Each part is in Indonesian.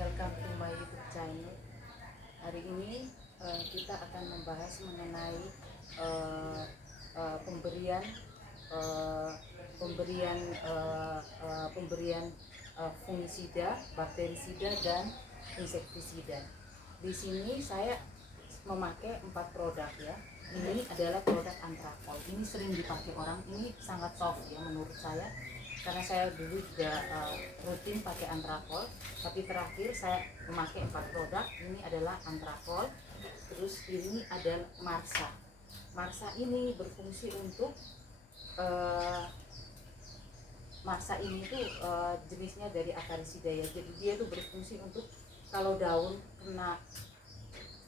welcome to my YouTube channel. Hari ini kita akan membahas mengenai uh, pemberian uh, pemberian fungisida, bakterisida dan insektisida. Di sini saya memakai 4 produk ya. Ini adalah produk Antrakol. Ini sering dipakai orang. Ini sangat soft ya menurut saya. Karena saya dulu juga rutin pakai Antrakol, tapi terakhir saya memakai 4 produk. Ini adalah Antrakol. Terus ini ada Marsa. Marsa ini berfungsi untuk Marsa ini tuh jenisnya dari Acaricida ya. Jadi dia tuh berfungsi untuk kalau daun kena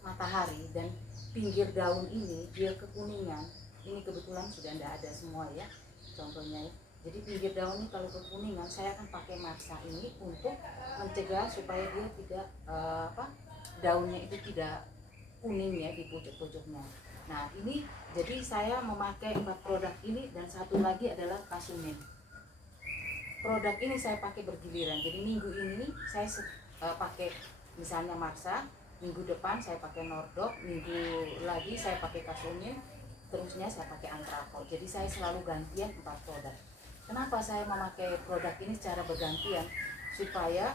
matahari dan pinggir daun ini dia kekuningan. Ini kebetulan sudah tidak ada semua ya contohnya ya. Jadi pinggir daun ini kalau kekuningan, saya akan pakai Marsa ini untuk mencegah supaya dia tidak daunnya itu tidak kuning ya di pojok-pojoknya. Nah ini jadi saya memakai 4 produk ini, dan satu lagi adalah Kasumin. Produk ini saya pakai bergiliran. Jadi minggu ini saya pakai misalnya Marsa, minggu depan saya pakai Nordok, minggu lagi saya pakai Kasumin, terusnya saya pakai Antrakol. Jadi saya selalu gantian 4 produk. Kenapa saya memakai produk ini secara bergantian? Supaya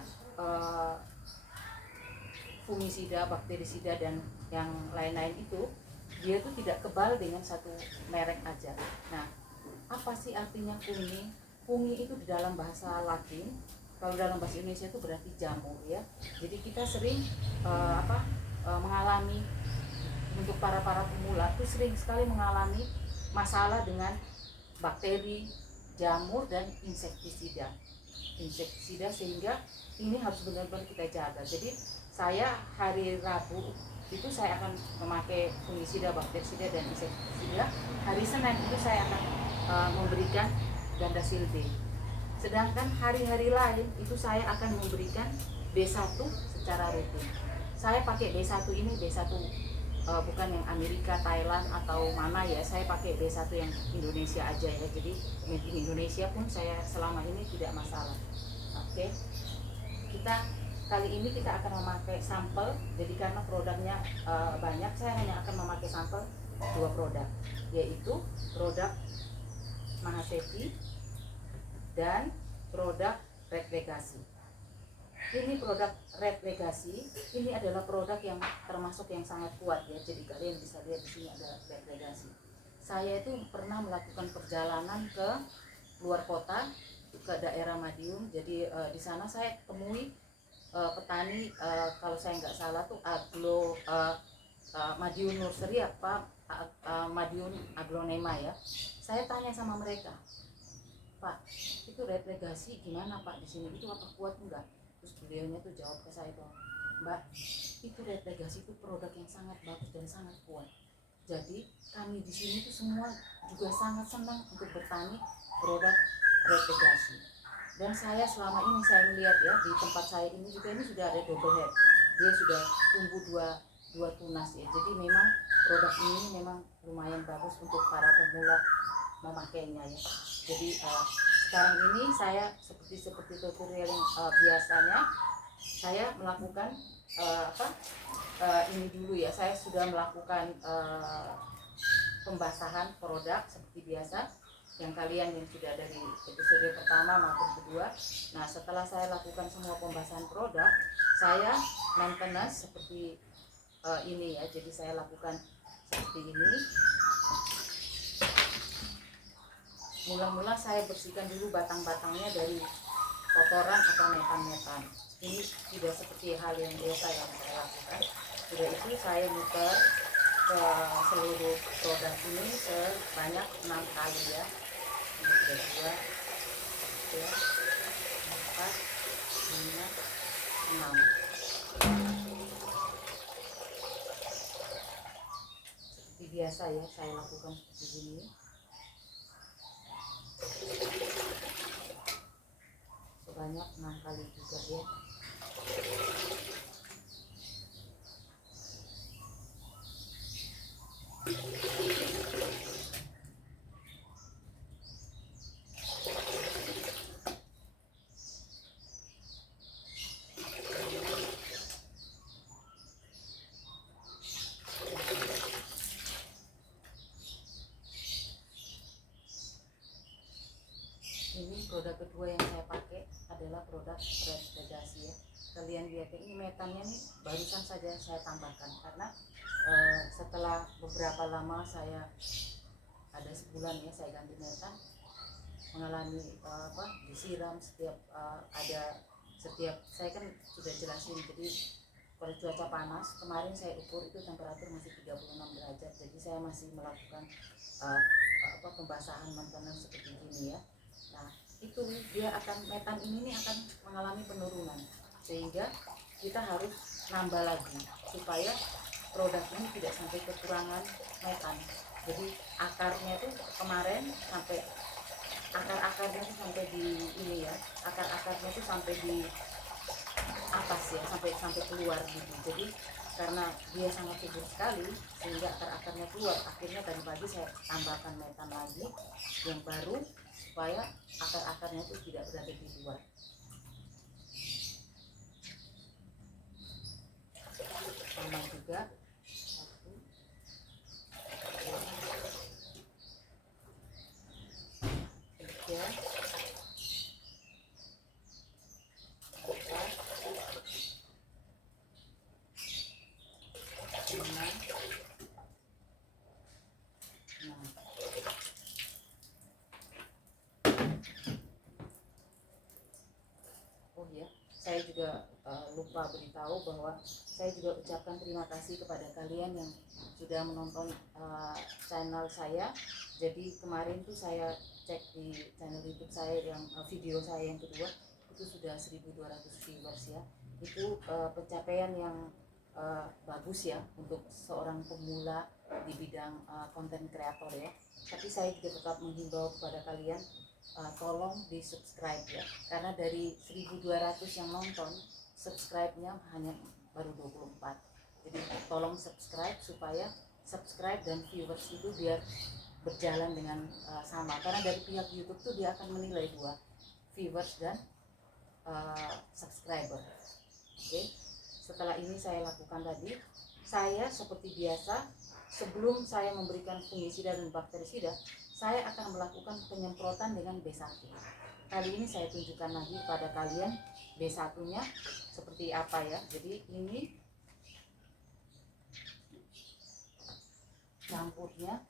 fungisida, bakterisida dan yang lain-lain itu dia tuh tidak kebal dengan satu merek aja. Nah, apa sih artinya fungi? Fungi itu di dalam bahasa Latin, kalau dalam bahasa Indonesia itu berarti jamur ya. Jadi kita sering mengalami, untuk para pemula itu sering sekali mengalami masalah dengan bakteri, jamur dan insektisida sehingga ini harus benar-benar kita jaga. Jadi saya hari Rabu itu saya akan memakai fungisida, bakterisida dan insektisida. Hari Senin itu saya akan memberikan Gandasil B. Sedangkan hari-hari lain itu saya akan memberikan B1 secara rutin. Saya pakai B1 ini B1 bukan yang Amerika, Thailand atau mana ya. Saya pakai B1 yang Indonesia aja ya. Jadi made in Indonesia pun saya selama ini tidak masalah. Oke. Kali ini kita akan memakai sampel. Jadi karena produknya banyak, saya hanya akan memakai sampel 2 produk, yaitu produk Mahaseti dan produk Red Legacy. Ini produk Red Legacy, ini adalah produk yang termasuk yang sangat kuat ya. Jadi kalian bisa lihat di sini ada Red Legacy. Saya itu pernah melakukan perjalanan ke luar kota, ke daerah Madiun. Jadi di sana saya temui petani, kalau saya nggak salah tuh Madiun Nursery Madiun Aglonema ya. Saya tanya sama mereka, Pak, itu Red Legacy gimana Pak di sini? Itu apa kuat enggak? Terus beliaunya tuh jawab ke saya tuh, Mbak, itu Red Legacy itu produk yang sangat bagus dan sangat kuat. Jadi kami di sini tuh semua juga sangat senang untuk bertani produk Red Legacy. Dan saya selama ini saya melihat ya di tempat saya ini juga ini sudah ada double head. Dia sudah tumbuh dua tunas ya. Jadi memang produk ini memang lumayan bagus untuk para pemula memakainya ya. Jadi sekarang ini saya seperti tutorial biasanya saya melakukan ini dulu ya. Saya sudah melakukan pembasahan produk seperti biasa yang kalian yang sudah dari episode pertama maupun kedua. Nah, setelah saya lakukan semua pembahasan produk, saya maintenance seperti ini ya. Jadi saya lakukan seperti ini. Mula-mula saya bersihkan dulu batang-batangnya dari kotoran atau metan-metan. Ini tidak seperti hal yang biasa yang saya lakukan. Sudah itu saya muter ke seluruh produk ini sebanyak 6 kali ya. Ini sudah 2, 3, 4, 5, 6. Seperti biasa ya saya lakukan seperti ini. Sebanyak 6 kali juga ya. produk kedua yang saya pakai adalah produk Red Legacy ya. Kalian lihat ini metannya nih barusan saja saya tambahkan karena setelah beberapa lama saya ada sebulan ya saya ganti metan, mengalami disiram setiap saya kan sudah jelasin, jadi kalau cuaca panas kemarin saya ukur itu temperatur masih 36 derajat, jadi saya masih melakukan pembasahan maintenance seperti ini ya. Nah itu dia metan ini akan mengalami penurunan, sehingga kita harus nambah lagi supaya produk ini tidak sampai kekurangan metan. Jadi akarnya itu kemarin sampai akar-akarnya itu sampai di ini ya, akar-akarnya itu sampai di atas ya, sampai keluar gitu. Jadi karena dia sangat subur sekali sehingga akar-akarnya keluar, akhirnya tadi pagi saya tambahkan metan lagi yang baru supaya akar-akarnya itu tidak berada di luar. Sama juga saya juga lupa beritahu bahwa saya juga ucapkan terima kasih kepada kalian yang sudah menonton channel saya. Jadi kemarin tuh saya cek di channel YouTube saya yang video saya yang kedua itu sudah 1.200 viewers ya. Itu pencapaian yang bagus ya untuk seorang pemula di bidang konten kreator ya. Tapi saya juga tetap menghimbau kepada kalian, tolong di subscribe ya, karena dari 1.200 yang nonton, subscribe-nya hanya baru 24. Jadi tolong subscribe supaya subscribe dan viewers itu biar berjalan dengan sama, karena dari pihak YouTube tuh dia akan menilai dua, viewers dan subscriber. Oke. Setelah ini saya lakukan tadi, saya seperti biasa sebelum saya memberikan fungisida dan bakterisida, saya akan melakukan penyemprotan dengan B1. Kali ini saya tunjukkan lagi pada kalian B1-nya seperti apa ya. Jadi ini campurnya,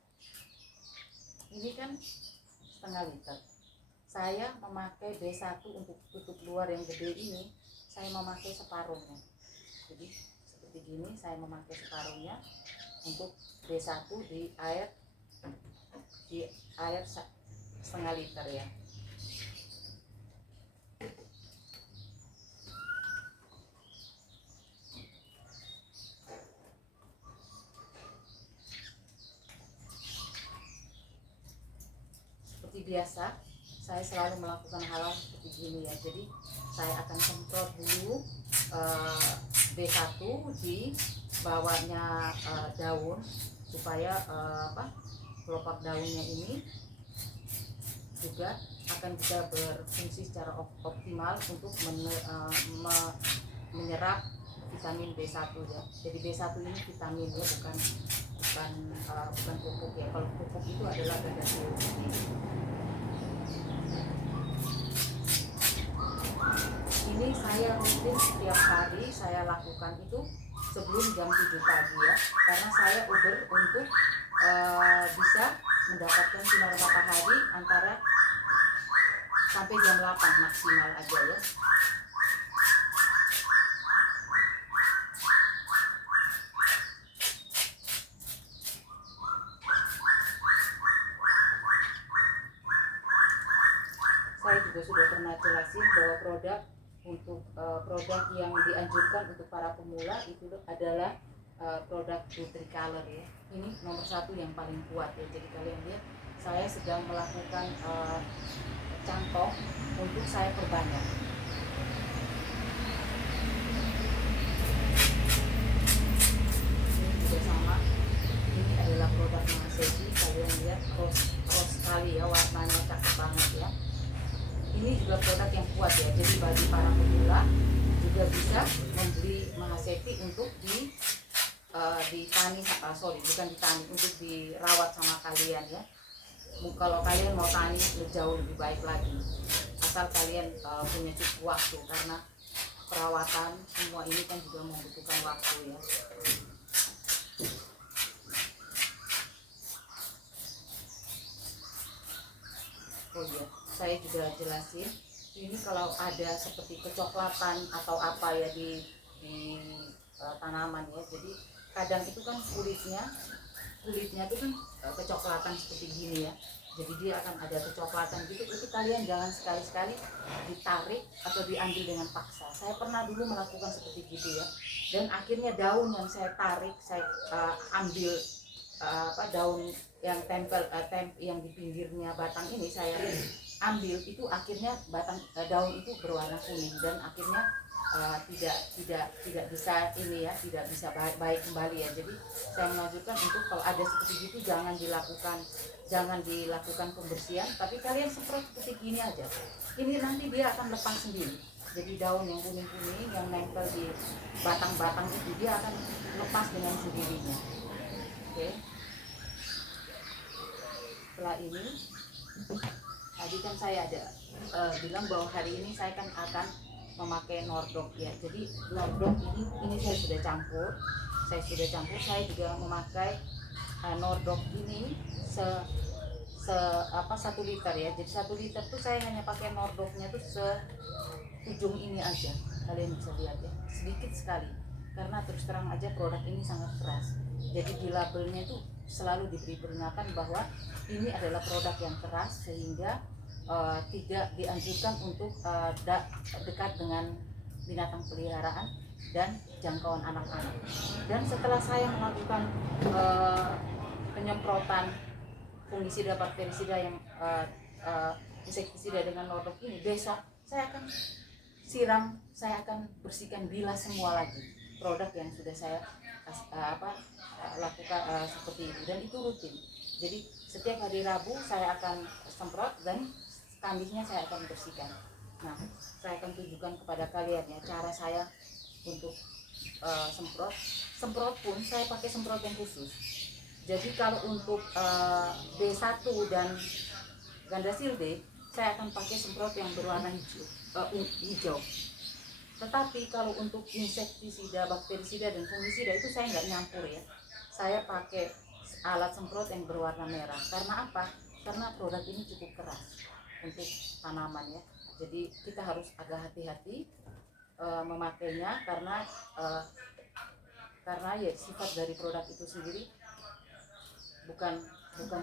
ini kan setengah liter. Saya memakai B1 untuk tutup luar yang gede ini, saya memakai separuhnya. Jadi seperti gini, saya memakai separuhnya untuk B1 di air setengah liter ya. Seperti biasa saya selalu melakukan hal seperti gini ya. Jadi saya akan semprot dulu B1 di bawahnya daun supaya kelopak daunnya ini juga akan bisa berfungsi secara optimal untuk menyerap vitamin B1 ya. Jadi B1 ini vitamin ya, bukan pupuk ya. Kalau pupuk itu adalah gadasium. Ini saya rutin setiap hari saya lakukan itu sebelum jam 7 pagi ya, karena saya uber untuk bisa mendapatkan sinar matahari antara sampai jam 8 maksimal aja ya. Saya juga sudah pernah jelasin bahwa produk yang dianjurkan untuk para pemula itu adalah produk Nutricolor ya. Ini nomor 1 yang paling kuat ya. Jadi kalian lihat saya sedang melakukan cangkok untuk saya perbanyak. Ini juga sama. Ini adalah produk Mahaseki. Kalian lihat rose sekali ya, warnanya cakep banget ya. Ini juga produk yang kuat ya. Jadi bagi para pemula juga bisa membeli Mahaseki untuk untuk dirawat sama kalian ya. Kalau kalian mau tani jauh lebih baik lagi, asal kalian punya cukup waktu, karena perawatan semua ini kan juga membutuhkan waktu ya. Oh iya, saya juga jelasin ini kalau ada seperti kecoklatan atau apa ya di tanaman ya. Jadi kadang itu kan kulitnya itu kan kecoklatan seperti gini ya. Jadi dia akan ada kecoklatan gitu. Itu kalian jangan sekali-sekali ditarik atau diambil dengan paksa. Saya pernah dulu melakukan seperti gitu ya. Dan akhirnya daun yang saya tarik, saya ambil daun yang tempel yang di pinggirnya batang ini saya ambil, itu akhirnya batang daun itu berwarna kuning dan akhirnya tidak bisa ini ya, tidak bisa baik kembali ya. Jadi saya mengajukan untuk kalau ada seperti itu jangan dilakukan pembersihan, tapi kalian semprot seperti gini aja. Ini nanti dia akan lepas sendiri. Jadi daun yang kuning-kuning yang nempel di batang-batang itu dia akan lepas dengan sendirinya. Oke. Setelah ini tadi kan saya ada bilang bahwa hari ini saya kan akan memakai Nordok ya. Jadi Nordok ini saya sudah campur. Saya juga memakai Nordok ini 1 liter ya. Jadi 1 liter tuh saya hanya pakai Nordoknya tuh ujung ini aja. Kalian bisa lihat ya, sedikit sekali. Karena terus terang aja produk ini sangat keras. Jadi di labelnya itu selalu diberi peringatan bahwa ini adalah produk yang keras, sehingga tidak dianjurkan untuk dekat dengan binatang peliharaan dan jangkauan anak-anak. Dan setelah saya melakukan penyemprotan fungisida, bakterisida yang insektisida dengan Nordok ini, besok saya akan bersihkan, bilas semua lagi produk yang sudah saya lakukan seperti itu, dan itu rutin. Jadi setiap hari Rabu saya akan semprot dan Kamisnya saya akan bersihkan. Nah, saya akan tunjukkan kepada kalian ya cara saya untuk semprot pun saya pakai semprot yang khusus. Jadi kalau untuk B1 dan Gandasilde saya akan pakai semprot yang berwarna hijau. Tetapi kalau untuk insektisida, bakterisida dan fungisida itu saya nggak nyampur ya. Saya pakai alat semprot yang berwarna merah. Karena apa? Karena produk ini cukup keras untuk tanaman ya. Jadi kita harus agak hati-hati memakainya, karena ya sifat dari produk itu sendiri bukan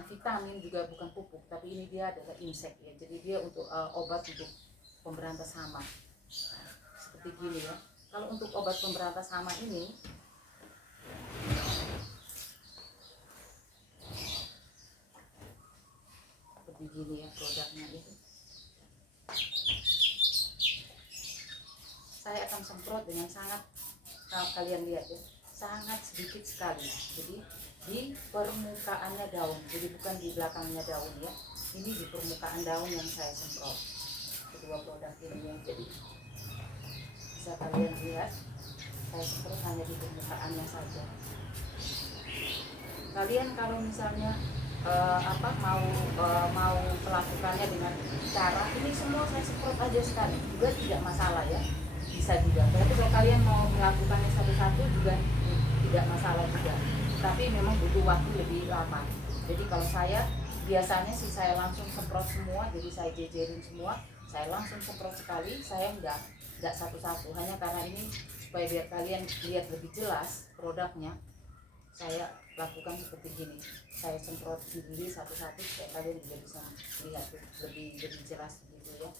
vitamin, juga bukan pupuk, tapi ini dia adalah insek ya. Jadi dia untuk obat untuk pemberantas hama. Nah, seperti gini ya. Kalau untuk obat pemberantas hama ini seperti gini ya produknya itu. Saya akan semprot dengan sangat, kalian lihat ya, sangat sedikit sekali. Jadi di permukaannya daun, jadi bukan di belakangnya daun ya. Ini di permukaan daun yang saya semprot kedua produk ini ya. Jadi bisa kalian lihat saya semprot hanya di permukaannya saja. Kalian kalau misalnya mau melakukannya dengan cara ini semua saya semprot aja sekali juga tidak masalah ya, bisa juga. Tapi kalau kalian mau melakukannya satu-satu juga tidak masalah juga, tapi memang butuh waktu lebih lama. Jadi kalau saya biasanya sih saya langsung semprot semua, jadi saya jejerin semua, saya langsung semprot sekali, saya enggak satu-satu, hanya karena ini supaya biar kalian lihat lebih jelas produknya. Saya lakukan seperti gini, saya semprot sendiri satu-satu supaya kalian juga bisa lihat lebih jelas gitu ya.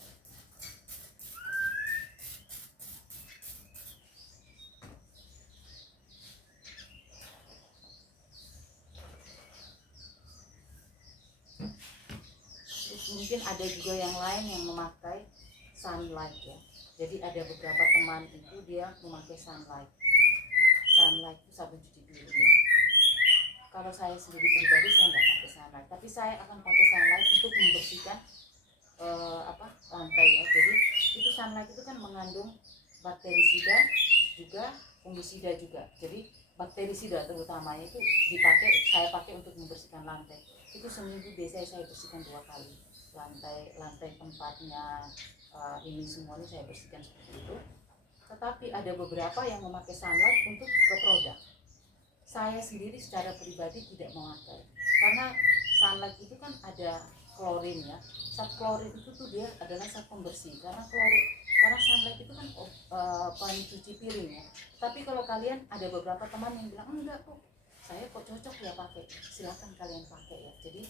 Terus mungkin ada juga yang lain yang memakai sunlight ya. Jadi ada beberapa teman itu dia memakai sunlight itu sabun cuci piring ya. Kalau saya sendiri pribadi saya nggak pakai sunlight, tapi saya akan pakai sunlight untuk membersihkan lantai ya. Jadi itu sunlight itu kan mengandung bakterisida juga fungisida juga. Jadi bakterisida terutamanya itu saya pakai untuk membersihkan lantai. Itu seminggu biasanya saya bersihkan 2 kali lantai tempatnya ini semuanya saya bersihkan seperti itu. Tetapi ada beberapa yang memakai sunlight untuk ke produk. Saya sendiri secara pribadi tidak memakai, karena sunlight itu kan ada klorin ya. Zat klorin itu tuh dia adalah zat pembersih, karena sunlight itu kan pencuci piring ya. Tapi kalau kalian ada beberapa teman yang bilang enggak kok, saya kok cocok ya pakai, silakan kalian pakai ya. Jadi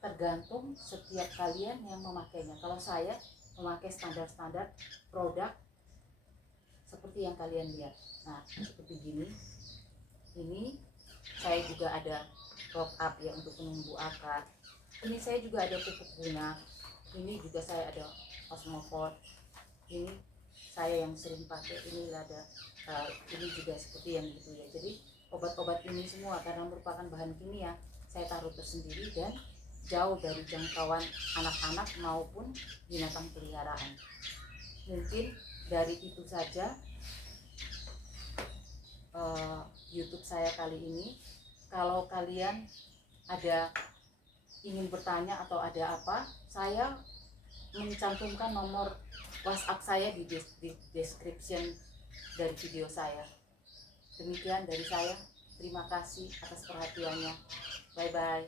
tergantung setiap kalian yang memakainya. Kalau saya memakai standar-standar produk seperti yang kalian lihat. Nah, seperti gini. Ini saya juga ada crop up ya untuk penumbuh akar. Ini saya juga ada pupuk bunga. Ini juga saya ada osmofort. Ini saya yang sering pakai. Ini ada ini juga seperti yang gitu ya. Jadi obat-obat ini semua karena merupakan bahan kimia, saya taruh tersendiri dan jauh dari jangkauan anak-anak maupun binatang peliharaan. Mungkin dari itu saja YouTube saya kali ini. Kalau kalian ada ingin bertanya atau ada apa, saya mencantumkan nomor WhatsApp saya di description dari video saya. Demikian dari saya. Terima kasih atas perhatiannya. Bye bye.